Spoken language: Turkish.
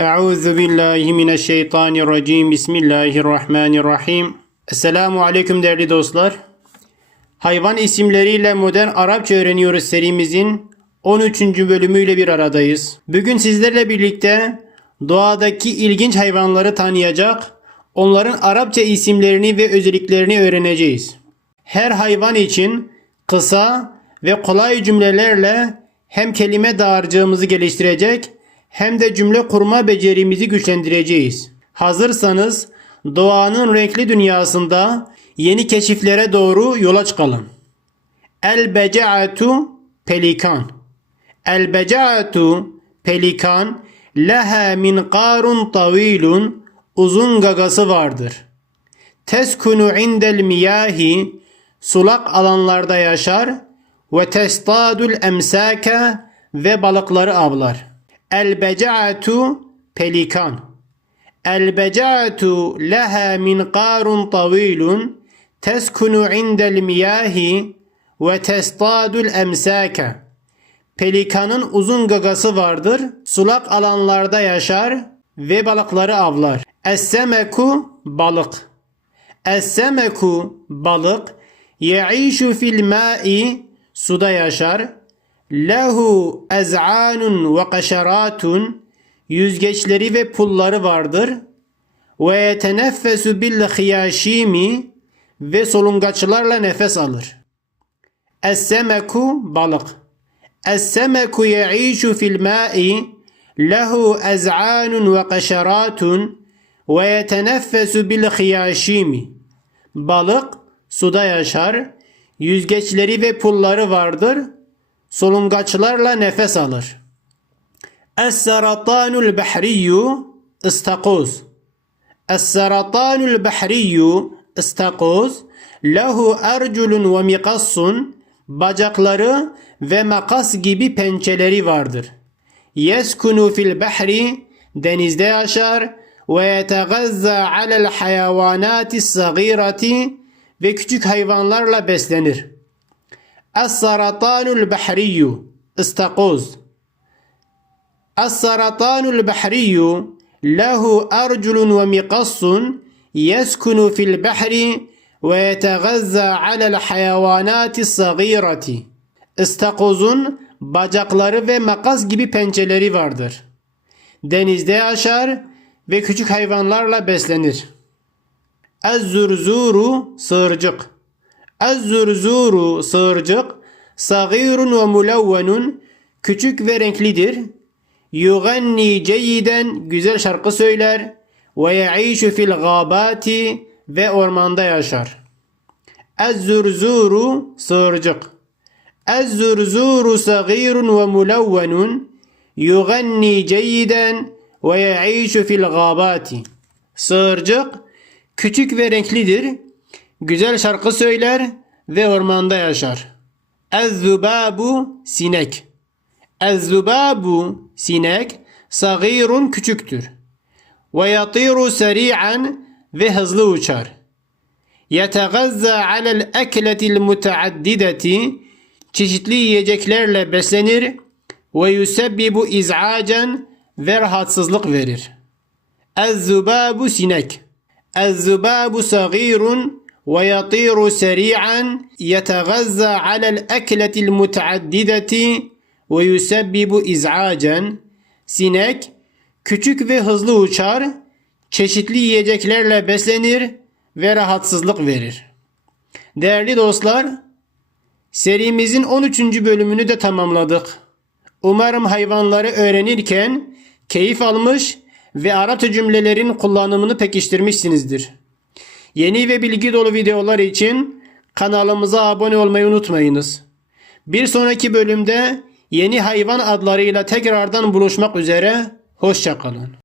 Euzu billahi mineşşeytanirracim. Bismillahirrahmanirrahim. Esselamu aleyküm değerli dostlar. Hayvan isimleriyle modern Arapça öğreniyoruz serimizin 13. bölümüyle bir aradayız. Bugün sizlerle birlikte doğadaki ilginç hayvanları tanıyacak, onların Arapça isimlerini ve özelliklerini öğreneceğiz. Her hayvan için kısa ve kolay cümlelerle hem kelime dağarcığımızı geliştirecek hem de cümle kurma becerimizi güçlendireceğiz. Hazırsanız doğanın renkli dünyasında yeni keşiflere doğru yola çıkalım. El beca'atu pelikan. El beca'atu pelikan leha minqarun tavilun uzun gagası vardır. Teskunu indel miyahi sulak alanlarda yaşar ve testadul emsake ve balıkları avlar. El beca'atu pelikan. El beca'atu leha minqarun tavilun teskunu indel miyahi ve testadul emsake. Pelikanın uzun gagası vardır. Sulak alanlarda yaşar ve balıkları avlar. Es-semeku balık. Es-semeku balık ye'işu fil ma'i suda yaşar. Lehu ez'anun ve kaşaratun yüzgeçleri ve pulları vardır. Ve yeteneffesu bil hiyaşimi ve solungaçlarla nefes alır. Es-semeku balık. Es-semeku ye'işu fil ma'i lehu ez'anun ve kaşaratun ve yeteneffesu bil hiyaşimi. Balık suda yaşar. Yüzgeçleri ve pulları vardır. Solungaçlarla nefes alır. Es-saratanul behriyyu istakoz. Es-saratanul behriyyu istakoz lehu erculun ve mikassun bacakları ve makas gibi pençeleri vardır. Yeskunu fil behri denizde yaşar ve yetegazza alel hayvanati sagirati ve küçük hayvanlarla beslenir. Es-saratanul behriyyu istakoz. Es-saratanul behriyyu lehu erculun ve mikassun yeskunu fil behri ve yetegazza alel hayvanati sagirati. İstakozun bacakları ve makas gibi pençeleri vardır. Denizde yaşar ve küçük hayvanlarla beslenir. Ez-zurzuru sığırcık. Ez-zurzuru sığırcık sagirun ve mulevvenun küçük ve renklidir. Yuganni ceyiden güzel şarkı söyler ve yaişu fil gabati ve ormanda yaşar. Ez-zurzuru sığırcık. Ez-zurzuru sagirun ve mulevvenun yuganni ceyiden ve yaişu fil gabati. Sığırcık küçük ve renklidir. Güzel şarkı söyler ve ormanda yaşar. Ez-zubabu sinek. Ez-zubabu sinek sagirun küçüktür. Ve yatiru seri'an ve hızlı uçar. Yetegazza alel ekletil mutaaddideti çeşitli yiyeceklerle beslenir ve yusebbibu iz'acen ve rahatsızlık verir. Ez-zubabu sinek. Ez-zubabu sagirun seri'an yetegazza alel ekletil mutaaddideti ve yusebbibu iz'acen Sinek küçük ve hızlı uçar, çeşitli yiyeceklerle beslenir ve rahatsızlık verir. Değerli dostlar, serimizin 13. bölümünü de tamamladık. Umarım hayvanları öğrenirken keyif almış ve Arapça cümlelerin kullanımını pekiştirmişsinizdir. Yeni ve bilgi dolu videolar için kanalımıza abone olmayı unutmayınız. Bir sonraki bölümde yeni hayvan adlarıyla tekrardan buluşmak üzere. Hoşçakalın.